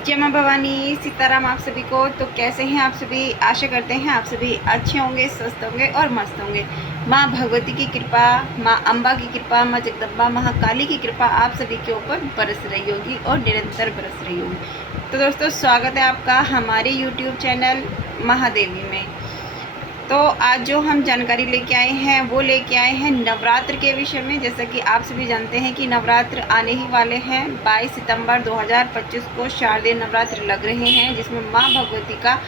जय माँ भवानी, सीताराम आप सभी को। तो कैसे हैं आप सभी? आशा करते हैं आप सभी अच्छे होंगे, स्वस्थ होंगे और मस्त होंगे। माँ भगवती की कृपा, माँ अम्बा की कृपा, माँ जगदम्बा महाकाली की कृपा आप सभी के ऊपर बरस रही होगी और निरंतर बरस रही होगी। तो दोस्तों, स्वागत है आपका हमारे यूट्यूब चैनल महादेवी में। तो आज जो हम जानकारी लेके आए हैं वो लेके आए हैं नवरात्र के विषय में। जैसा कि आप सभी जानते हैं कि नवरात्र आने ही वाले हैं। 22 सितंबर 2025 को शारदीय नवरात्र लग रहे हैं, जिसमें माँ भगवती का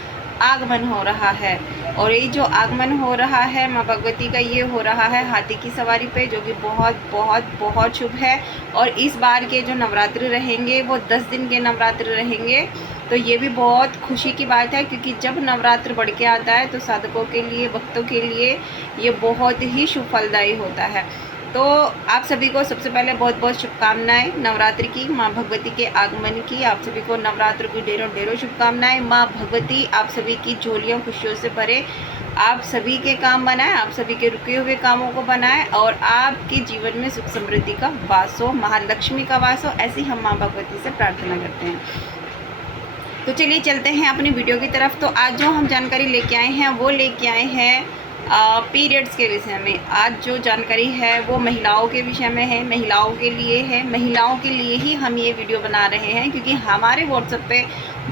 आगमन हो रहा है। और ये जो आगमन हो रहा है माँ भगवती का, ये हो रहा है हाथी की सवारी पे, जो कि बहुत बहुत बहुत शुभ है। और इस बार के जो नवरात्र रहेंगे वो 10 दिन के नवरात्र रहेंगे। तो ये भी बहुत खुशी की बात है, क्योंकि जब नवरात्र बढ़ के आता है तो साधकों के लिए, भक्तों के लिए ये बहुत ही शुभ फलदायी होता है। तो आप सभी को सबसे पहले बहुत बहुत शुभकामनाएं नवरात्रि की, माँ भगवती के आगमन की। आप सभी को नवरात्र की ढेरों ढेरों शुभकामनाएं। माँ भगवती आप सभी की झोलियों खुशियों से भरे, आप सभी के काम बनाए, आप सभी के रुके हुए कामों को बनाए और आपके जीवन में सुख समृद्धि का वास हो, महालक्ष्मी का वास हो, ऐसी हम माँ भगवती से प्रार्थना करते हैं। तो चलिए चलते हैं अपनी वीडियो की तरफ। तो आज जो हम जानकारी लेके आए हैं वो लेके आए हैं पीरियड्स के विषय में। आज जो जानकारी है वो महिलाओं के विषय में है, महिलाओं के लिए है। महिलाओं के लिए ही हम ये वीडियो बना रहे हैं, क्योंकि हमारे व्हाट्सएप पे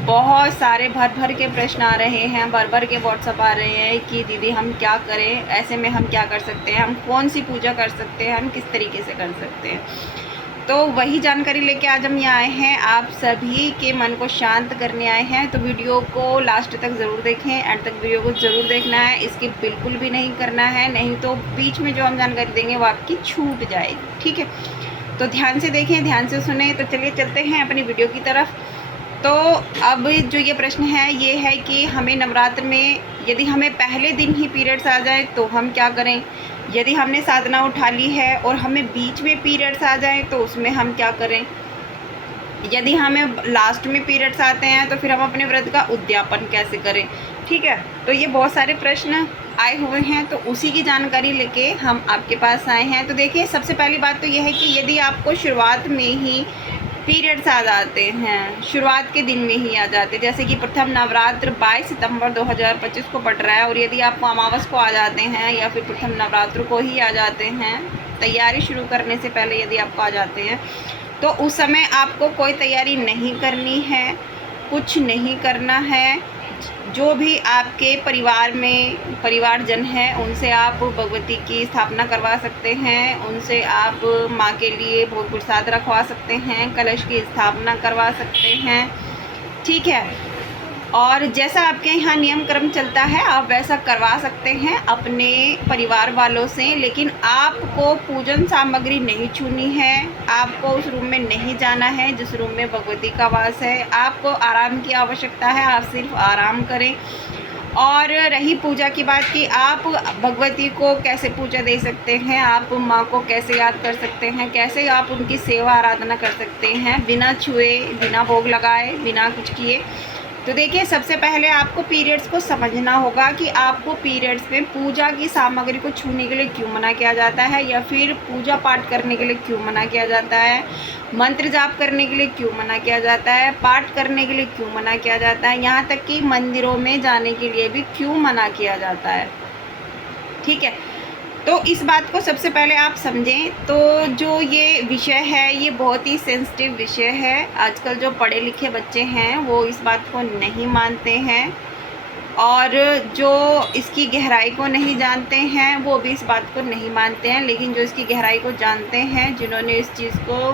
बहुत सारे भर भर के प्रश्न आ रहे हैं, भर भर के व्हाट्सएप आ रहे हैं कि दीदी हम क्या करें, ऐसे में हम क्या कर सकते हैं, हम कौन सी पूजा कर सकते हैं, हम किस तरीके से कर सकते हैं। तो वही जानकारी लेके आज हम यहाँ आए हैं, आप सभी के मन को शांत करने आए हैं। तो वीडियो को लास्ट तक ज़रूर देखें, एंड तक वीडियो को ज़रूर देखना है, स्किप बिल्कुल भी नहीं करना है, नहीं तो बीच में जो हम जानकारी देंगे वो आपकी छूट जाएगी। ठीक है, तो ध्यान से देखें, ध्यान से सुने। तो चलिए चलते हैं अपनी वीडियो की तरफ। तो अब जो ये प्रश्न है ये है कि हमें नवरात्र में यदि हमें पहले दिन ही पीरियड्स आ जाए तो हम क्या करें। यदि हमने साधना उठा ली है और हमें बीच में पीरियड्स आ जाएं तो उसमें हम क्या करें। यदि हमें लास्ट में पीरियड्स आते हैं तो फिर हम अपने व्रत का उद्यापन कैसे करें। ठीक है, तो ये बहुत सारे प्रश्न आए हुए हैं, तो उसी की जानकारी लेके हम आपके पास आए हैं। तो देखिए, सबसे पहली बात तो यह है कि यदि आपको शुरुआत में ही पीरियड्स आ जाते हैं, शुरुआत के दिन में ही आ जाते हैं, जैसे कि प्रथम नवरात्र 22 सितंबर 2025 को पड़ रहा है, और यदि आपको अमावस को आ जाते हैं या फिर प्रथम नवरात्र को ही आ जाते हैं, तैयारी शुरू करने से पहले यदि आपको आ जाते हैं, तो उस समय आपको कोई तैयारी नहीं करनी है, कुछ नहीं करना है। जो भी आपके परिवार में परिवारजन हैं उनसे आप भगवती की स्थापना करवा सकते हैं, उनसे आप माँ के लिए भोग प्रसाद रखवा सकते हैं, कलश की स्थापना करवा सकते हैं। ठीक है, और जैसा आपके यहाँ नियम क्रम चलता है आप वैसा करवा सकते हैं अपने परिवार वालों से, लेकिन आपको पूजन सामग्री नहीं छूनी है, आपको उस रूम में नहीं जाना है जिस रूम में भगवती का वास है। आपको आराम की आवश्यकता है, आप सिर्फ आराम करें। और रही पूजा की बात कि आप भगवती को कैसे पूजा दे सकते हैं, आप माँ को कैसे याद कर सकते हैं, कैसे आप उनकी सेवा आराधना कर सकते हैं बिना छुए, बिना भोग लगाए, बिना कुछ किए। तो देखिए, सबसे पहले आपको पीरियड्स को समझना होगा कि आपको पीरियड्स में पूजा की सामग्री को छूने के लिए क्यों मना किया जाता है, या फिर पूजा पाठ करने के लिए क्यों मना किया जाता है, मंत्र जाप करने के लिए क्यों मना किया जाता है, पाठ करने के लिए क्यों मना किया जाता है, यहाँ तक कि मंदिरों में जाने के लिए भी क्यों मना किया जाता है। ठीक है, तो इस बात को सबसे पहले आप समझें। तो जो ये विषय है ये बहुत ही सेंसिटिव विषय है। आजकल जो पढ़े लिखे बच्चे हैं वो इस बात को नहीं मानते हैं, और जो इसकी गहराई को नहीं जानते हैं वो भी इस बात को नहीं मानते हैं। लेकिन जो इसकी गहराई को जानते हैं, जिन्होंने इस चीज़ को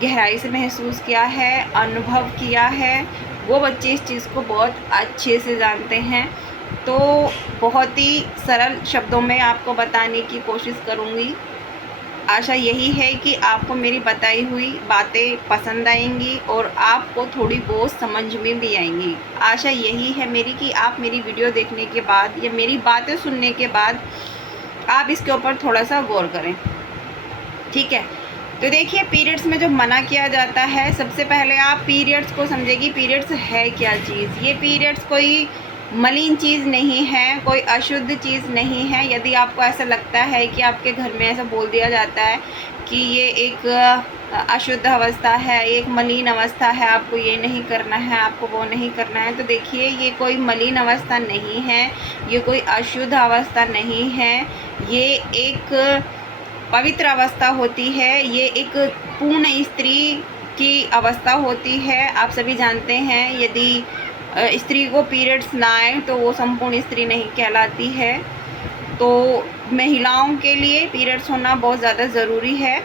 गहराई से महसूस किया है, अनुभव किया है, वो बच्चे इस चीज़ को बहुत अच्छे से जानते हैं। तो बहुत ही सरल शब्दों में आपको बताने की कोशिश करूँगी। आशा यही है कि आपको मेरी बताई हुई बातें पसंद आएंगी और आपको थोड़ी बहुत समझ में भी आएंगी। आशा यही है मेरी कि आप मेरी वीडियो देखने के बाद या मेरी बातें सुनने के बाद आप इसके ऊपर थोड़ा सा गौर करें। ठीक है, तो देखिए, पीरियड्स में जो मना किया जाता है, सबसे पहले आप पीरियड्स को समझें कि पीरियड्स है क्या चीज़। ये पीरियड्स कोई मलिन चीज़ नहीं है, कोई अशुद्ध चीज़ नहीं है। यदि आपको ऐसा लगता है कि आपके घर में ऐसा बोल दिया जाता है कि ये एक अशुद्ध अवस्था है, एक मलिन अवस्था है, आपको ये नहीं करना है, आपको वो नहीं करना है, तो देखिए ये कोई मलिन अवस्था नहीं है, ये कोई अशुद्ध अवस्था नहीं है, ये एक पवित्र अवस्था होती है, ये एक पूर्ण स्त्री की अवस्था होती है। आप सभी जानते हैं यदि स्त्री को पीरियड्स ना आए तो वो संपूर्ण स्त्री नहीं कहलाती है। तो महिलाओं के लिए पीरियड्स होना बहुत ज़्यादा ज़रूरी है,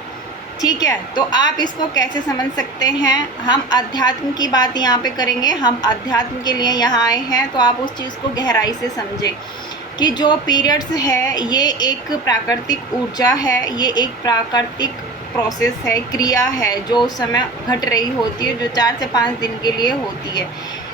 ठीक है। तो आप इसको कैसे समझ सकते हैं, हम अध्यात्म की बात यहाँ पे करेंगे, हम अध्यात्म के लिए यहाँ आए हैं, तो आप उस चीज़ को गहराई से समझें कि जो पीरियड्स है ये एक प्राकृतिक ऊर्जा है, ये एक प्राकृतिक प्रोसेस है, क्रिया है जो उस समय घट रही होती है, जो 4 से 5 दिन के लिए होती है।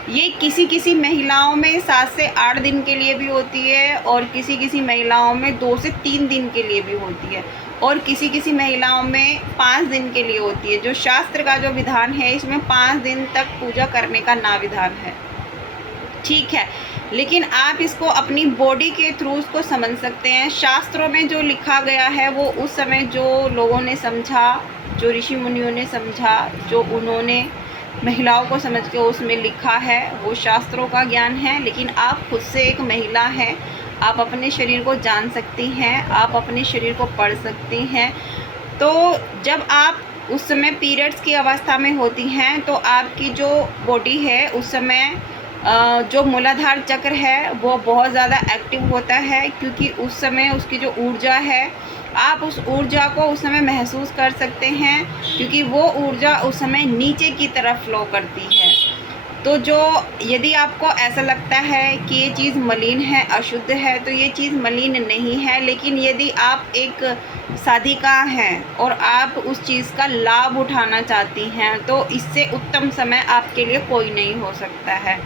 ये किसी किसी महिलाओं में 7 से 8 दिन के लिए भी होती है और किसी किसी महिलाओं में 2 से 3 दिन के लिए भी होती है और किसी किसी महिलाओं में 5 दिन के लिए होती है। जो शास्त्र का जो विधान है इसमें 5 दिन तक पूजा करने का ना विधान है, ठीक है। लेकिन आप इसको अपनी बॉडी के थ्रू उसको समझ सकते हैं। शास्त्रों में जो लिखा गया है वो उस समय जो लोगों ने समझा, जो ऋषि मुनियों ने समझा, जो उन्होंने महिलाओं को समझ के उसमें लिखा है वो शास्त्रों का ज्ञान है। लेकिन आप खुद से एक महिला हैं, आप अपने शरीर को जान सकती हैं, आप अपने शरीर को पढ़ सकती हैं। तो जब आप उस समय पीरियड्स की अवस्था में होती हैं तो आपकी जो बॉडी है उस समय जो मूलाधार चक्र है वो बहुत ज़्यादा एक्टिव होता है, क्योंकि उस समय उसकी जो ऊर्जा है आप उस ऊर्जा को उस समय महसूस कर सकते हैं, क्योंकि वो ऊर्जा उस समय नीचे की तरफ फ्लो करती है। तो जो यदि आपको ऐसा लगता है कि ये चीज़ मलिन है, अशुद्ध है, तो ये चीज़ मलिन नहीं है। लेकिन यदि आप एक साधिका हैं और आप उस चीज़ का लाभ उठाना चाहती हैं तो इससे उत्तम समय आपके लिए कोई नहीं हो सकता है,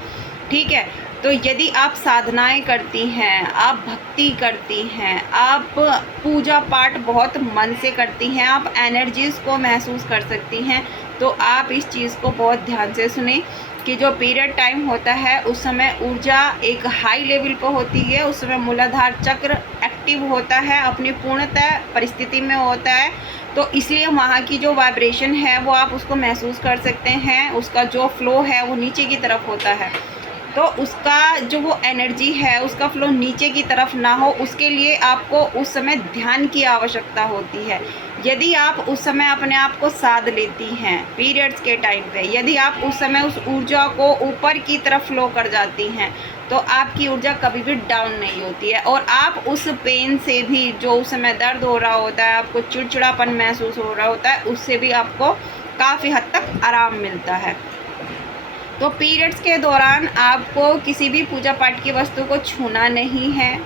ठीक है। तो यदि आप साधनाएं करती हैं, आप भक्ति करती हैं, आप पूजा पाठ बहुत मन से करती हैं, आप एनर्जीज़ को महसूस कर सकती हैं, तो आप इस चीज़ को बहुत ध्यान से सुने कि जो पीरियड टाइम होता है उस समय ऊर्जा एक हाई लेवल पर होती है, उस समय मूलाधार चक्र एक्टिव होता है, अपनी पूर्णतः परिस्थिति में होता है। तो इसलिए वहाँ की जो वाइब्रेशन है वो आप उसको महसूस कर सकते हैं, उसका जो फ्लो है वो नीचे की तरफ होता है। तो उसका जो वो एनर्जी है उसका फ्लो नीचे की तरफ ना हो, उसके लिए आपको उस समय ध्यान की आवश्यकता होती है। यदि आप उस समय अपने आप को साध लेती हैं पीरियड्स के टाइम पे, यदि आप उस समय उस ऊर्जा को ऊपर की तरफ फ्लो कर जाती हैं तो आपकी ऊर्जा कभी भी डाउन नहीं होती है और आप उस पेन से भी, जो उस समय दर्द हो रहा होता है, आपको चिड़चिड़ापन महसूस हो रहा होता है, उससे भी आपको काफ़ी हद तक आराम मिलता है। तो पीरियड्स के दौरान आपको किसी भी पूजा पाठ की वस्तु को छूना नहीं है,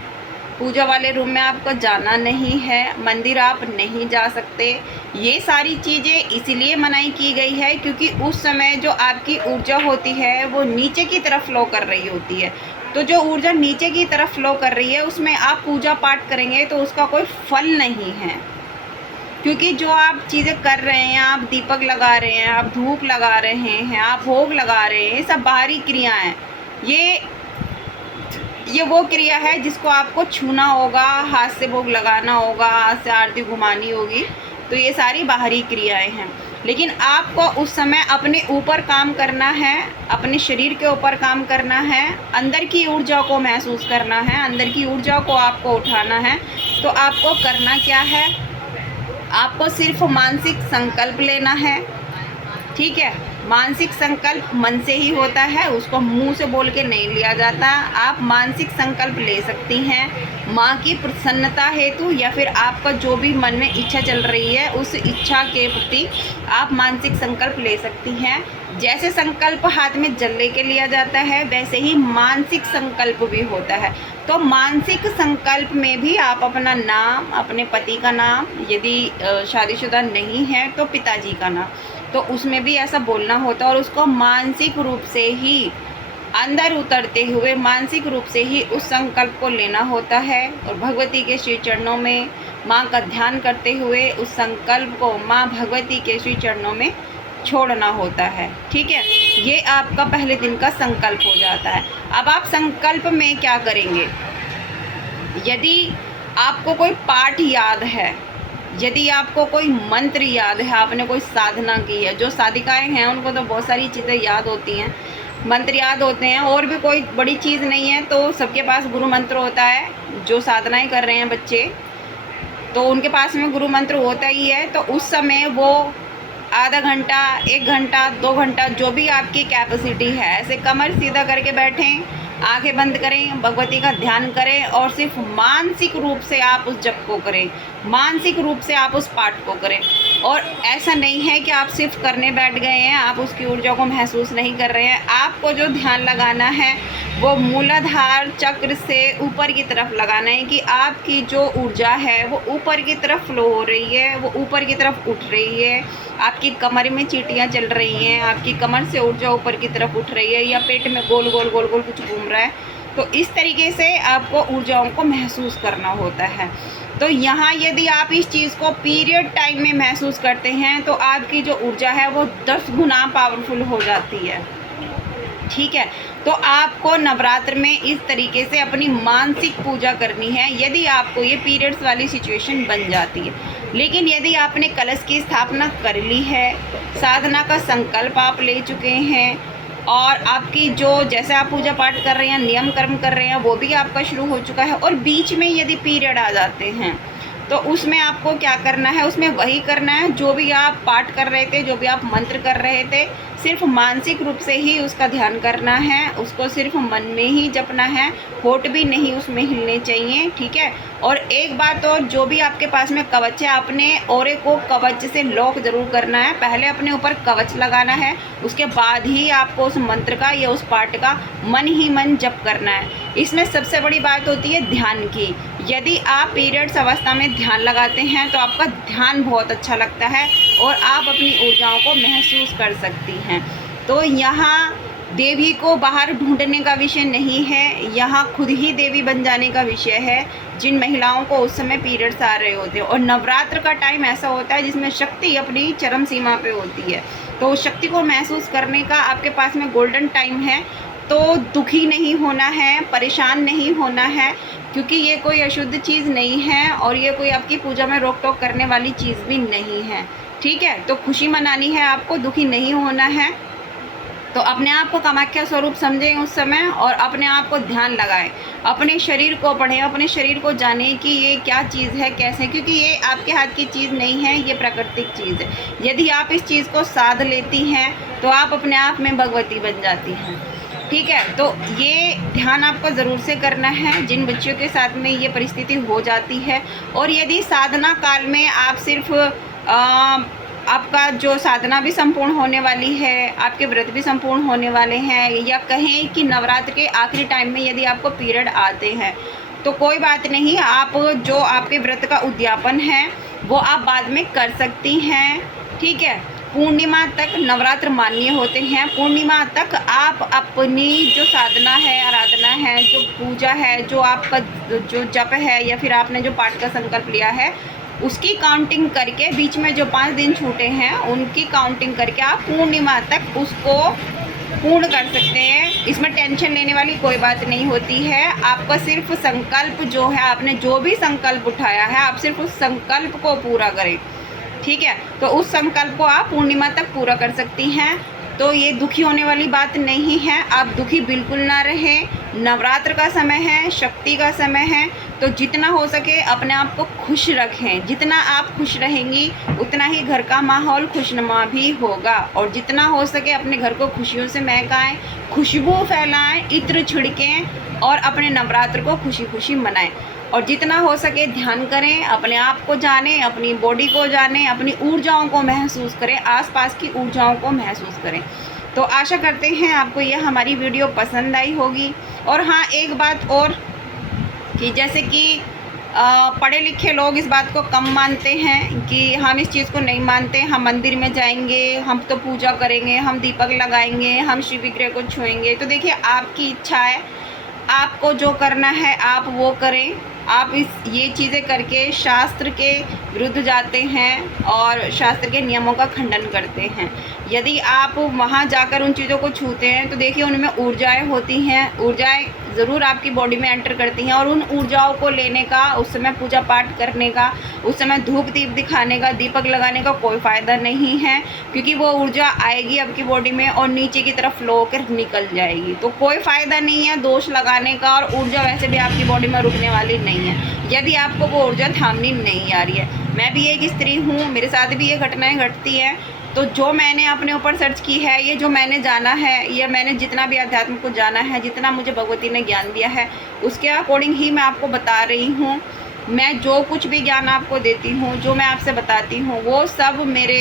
पूजा वाले रूम में आपको जाना नहीं है, मंदिर आप नहीं जा सकते। ये सारी चीज़ें इसलिए मनाही की गई है क्योंकि उस समय जो आपकी ऊर्जा होती है वो नीचे की तरफ फ्लो कर रही होती है। तो जो ऊर्जा नीचे की तरफ फ्लो कर रही है उसमें आप पूजा पाठ करेंगे तो उसका कोई फल नहीं है, क्योंकि जो आप चीज़ें कर रहे हैं, आप दीपक लगा रहे हैं, आप धूप लगा रहे हैं, आप भोग लगा रहे हैं, ये सब बाहरी क्रिया हैं। ये वो क्रिया है जिसको आपको छूना होगा, हाथ से भोग लगाना होगा, हाथ से आरती घुमानी होगी, तो ये सारी बाहरी क्रियाएं हैं। लेकिन आपको उस समय अपने ऊपर काम करना है, अपने शरीर के ऊपर काम करना है, अंदर की ऊर्जा को महसूस करना है, अंदर की ऊर्जा को आपको उठाना है। तो आपको करना क्या है, आपको सिर्फ मानसिक संकल्प लेना है, ठीक है। मानसिक संकल्प मन से ही होता है, उसको मुंह से बोल के नहीं लिया जाता। आप मानसिक संकल्प ले सकती हैं माँ की प्रसन्नता हेतु, या फिर आपका जो भी मन में इच्छा चल रही है उस इच्छा के प्रति आप मानसिक संकल्प ले सकती हैं। जैसे संकल्प हाथ में जल लेके लिया जाता है वैसे ही मानसिक संकल्प भी होता है। तो मानसिक संकल्प में भी आप अपना नाम, अपने पति का नाम, यदि शादीशुदा नहीं है तो पिताजी का नाम, तो उसमें भी ऐसा बोलना होता है और उसको मानसिक रूप से ही अंदर उतरते हुए मानसिक रूप से ही उस संकल्प को लेना होता है और भगवती के श्री चरणों में माँ का ध्यान करते हुए उस संकल्प को माँ भगवती के श्री चरणों में छोड़ना होता है। ठीक है, ये आपका पहले दिन का संकल्प हो जाता है। अब आप संकल्प में क्या करेंगे, यदि आपको कोई पाठ याद है, यदि आपको कोई मंत्र याद है, आपने कोई साधना की है, जो साधिकाएं हैं उनको तो बहुत सारी चीज़ें याद होती हैं, मंत्र याद होते हैं, और भी कोई बड़ी चीज़ नहीं है, तो सबके पास गुरु मंत्र होता है। जो साधनाएं कर रहे हैं बच्चे, तो उनके पास में गुरु मंत्र होता ही है। तो उस समय वो आधा घंटा, 1 घंटा, 2 घंटा, जो भी आपकी कैपेसिटी है, ऐसे कमर सीधा करके बैठें, आंखें बंद करें, भगवती का ध्यान करें और सिर्फ मानसिक रूप से आप उस जप को करें, मानसिक रूप से आप उस पाठ को करें। और ऐसा नहीं है कि आप सिर्फ करने बैठ गए हैं, आप उसकी ऊर्जा को महसूस नहीं कर रहे हैं। आपको जो ध्यान लगाना है वो मूलाधार चक्र से ऊपर की तरफ लगाना है, कि आपकी जो ऊर्जा है वो ऊपर की तरफ फ्लो हो रही है, वो ऊपर की तरफ उठ रही है। आपकी कमर में चींटियाँ चल रही हैं, आपकी कमर से ऊर्जा ऊपर की तरफ उठ रही है, या पेट में गोल गोल गोल गोल कुछ घूम रहा है। तो इस तरीके से आपको ऊर्जाओं को महसूस करना होता है। तो यहाँ यदि आप इस चीज़ को पीरियड टाइम में महसूस करते हैं तो आपकी जो ऊर्जा है वो 10 गुना पावरफुल हो जाती है। ठीक है, तो आपको नवरात्र में इस तरीके से अपनी मानसिक पूजा करनी है, यदि आपको ये पीरियड्स वाली सिचुएशन बन जाती है। लेकिन यदि आपने कलश की स्थापना कर ली है, साधना का संकल्प आप ले चुके हैं, और आपकी जो जैसे आप पूजा पाठ कर रहे हैं, नियम कर्म कर रहे हैं, वो भी आपका शुरू हो चुका है, और बीच में यदि पीरियड आ जाते हैं तो उसमें आपको क्या करना है, उसमें वही करना है जो भी आप पाठ कर रहे थे, जो भी आप मंत्र कर रहे थे, सिर्फ मानसिक रूप से ही उसका ध्यान करना है, उसको सिर्फ मन में ही जपना है, होठ भी नहीं उसमें हिलने चाहिए। ठीक है, और एक बात और, जो भी आपके पास में कवच है, अपने औरे को कवच से लॉक ज़रूर करना है। पहले अपने ऊपर कवच लगाना है, उसके बाद ही आपको उस मंत्र का या उस पाठ का मन ही मन जप करना है। इसमें सबसे बड़ी बात होती है ध्यान की। यदि आप पीरियड्स अवस्था में ध्यान लगाते हैं तो आपका ध्यान बहुत अच्छा लगता है और आप अपनी ऊर्जाओं को महसूस कर सकती हैं। तो यहाँ देवी को बाहर ढूंढने का विषय नहीं है, यहाँ खुद ही देवी बन जाने का विषय है। जिन महिलाओं को उस समय पीरियड्स आ रहे होते हैं, और नवरात्र का टाइम ऐसा होता है जिसमें शक्ति अपनी चरम सीमा पे होती है, तो उस शक्ति को महसूस करने का आपके पास में गोल्डन टाइम है। तो दुखी नहीं होना है, परेशान नहीं होना है, क्योंकि ये कोई अशुद्ध चीज़ नहीं है और ये कोई आपकी पूजा में रोक टोक करने वाली चीज़ भी नहीं है। ठीक है, तो खुशी मनानी है आपको, दुखी नहीं होना है। तो अपने आप को कामाख्या स्वरूप समझें उस समय, और अपने आप को ध्यान लगाएं, अपने शरीर को पढ़ें, अपने शरीर को जानें कि ये क्या चीज़ है, कैसे, क्योंकि ये आपके हाथ की चीज़ नहीं है, ये प्राकृतिक चीज़ है। यदि आप इस चीज़ को साध लेती हैं तो आप अपने आप में भगवती बन जाती हैं। ठीक है, तो ये ध्यान आपको ज़रूर से करना है जिन बच्चियों के साथ में ये परिस्थिति हो जाती है। और यदि साधना काल में आप सिर्फ आपका जो साधना भी संपूर्ण होने वाली है, आपके व्रत भी संपूर्ण होने वाले हैं, या कहें कि नवरात्र के आखिरी टाइम में यदि आपको पीरियड आते हैं तो कोई बात नहीं, आप जो आपके व्रत का उद्यापन है वो आप बाद में कर सकती हैं। ठीक है, पूर्णिमा तक नवरात्र मान्य होते हैं। पूर्णिमा तक आप अपनी जो साधना है, आराधना है, जो पूजा है, जो आपका जो जप है, या फिर आपने जो पाठ का संकल्प लिया है, उसकी काउंटिंग करके, बीच में जो 5 दिन छूटे हैं उनकी काउंटिंग करके आप पूर्णिमा तक उसको पूर्ण कर सकते हैं। इसमें टेंशन लेने वाली कोई बात नहीं होती है। आपका सिर्फ संकल्प जो है, आपने जो भी संकल्प उठाया है, आप सिर्फ उस संकल्प को पूरा करें। ठीक है, तो उस संकल्प को आप पूर्णिमा तक पूरा कर सकती हैं। तो ये दुखी होने वाली बात नहीं है, आप दुखी बिल्कुल ना रहें। नवरात्र का समय है, शक्ति का समय है, तो जितना हो सके अपने आप को खुश रखें। जितना आप खुश रहेंगी उतना ही घर का माहौल खुशनुमा भी होगा, और जितना हो सके अपने घर को खुशियों से महकाएं, खुशबू फैलाएं, इत्र छिड़कें और अपने नवरात्र को खुशी खुशी मनाएं। और जितना हो सके ध्यान करें, अपने आप को जानें, अपनी बॉडी को जानें, अपनी ऊर्जाओं को महसूस करें, आसपास की ऊर्जाओं को महसूस करें। तो आशा करते हैं आपको यह हमारी वीडियो पसंद आई होगी। और हाँ, एक बात और, कि जैसे कि पढ़े लिखे लोग इस बात को कम मानते हैं कि हम इस चीज़ को नहीं मानते, हम मंदिर में जाएंगे, हम तो पूजा करेंगे, हम दीपक लगाएंगे, हम शिव विग्रह को छुएंगे। तो देखिए, आपकी इच्छा है, आपको जो करना है आप वो करें। आप ये चीज़ें करके शास्त्र के विरुद्ध जाते हैं और शास्त्र के नियमों का खंडन करते हैं। यदि आप वहाँ जाकर उन चीज़ों को छूते हैं तो देखिए उनमें ऊर्जाएं होती हैं, ऊर्जाएं ज़रूर आपकी बॉडी में एंटर करती हैं, और उन ऊर्जाओं को लेने का, उस समय पूजा पाठ करने का, उस समय धूप दीप दिखाने का, दीपक लगाने का कोई फ़ायदा नहीं है, क्योंकि वो ऊर्जा आएगी आपकी बॉडी में और नीचे की तरफ फ्लो होकर निकल जाएगी। तो कोई फ़ायदा नहीं है दोष लगाने का, और ऊर्जा वैसे भी आपकी बॉडी में रुकने वाली नहीं है यदि आपको वो ऊर्जा थामनी नहीं आ रही है। मैं भी एक स्त्री हूँ, मेरे साथ भी ये घटनाएं घटती हैं। तो जो मैंने अपने ऊपर सर्च की है, ये जो मैंने जाना है, या मैंने जितना भी अध्यात्म को जाना है, जितना मुझे भगवती ने ज्ञान दिया है, उसके अकॉर्डिंग ही मैं आपको बता रही हूँ। मैं जो कुछ भी ज्ञान आपको देती हूँ, जो मैं आपसे बताती हूँ, वो सब मेरे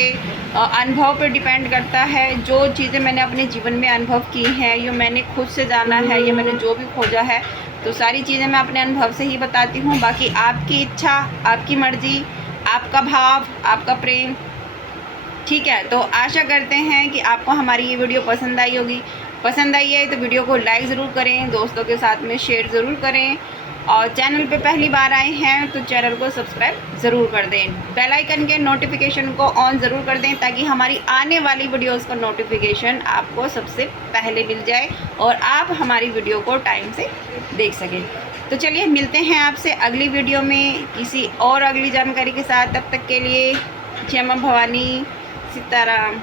अनुभव पर डिपेंड करता है। जो चीज़ें मैंने अपने जीवन में अनुभव की हैं, ये मैंने खुद से जाना है, या मैंने जो भी खोजा है, तो सारी चीज़ें मैं अपने अनुभव से ही बताती हूँ। बाकी आपकी इच्छा, आपकी मर्ज़ी, आपका भाव, आपका प्रेम, ठीक है। तो आशा करते हैं कि आपको हमारी ये वीडियो पसंद आई होगी। पसंद आई है तो वीडियो को लाइक ज़रूर करें, दोस्तों के साथ में शेयर ज़रूर करें, और चैनल पे पहली बार आए हैं तो चैनल को सब्सक्राइब ज़रूर कर दें। बेल आइकन के नोटिफिकेशन को ऑन ज़रूर कर दें, ताकि हमारी आने वाली वीडियोस का नोटिफिकेशन आपको सबसे पहले मिल जाए और आप हमारी वीडियो को टाइम से देख सकें। तो चलिए मिलते हैं आपसे अगली वीडियो में किसी और अगली जानकारी के साथ। तब तक के लिए जय मां भवानी, सीताराम।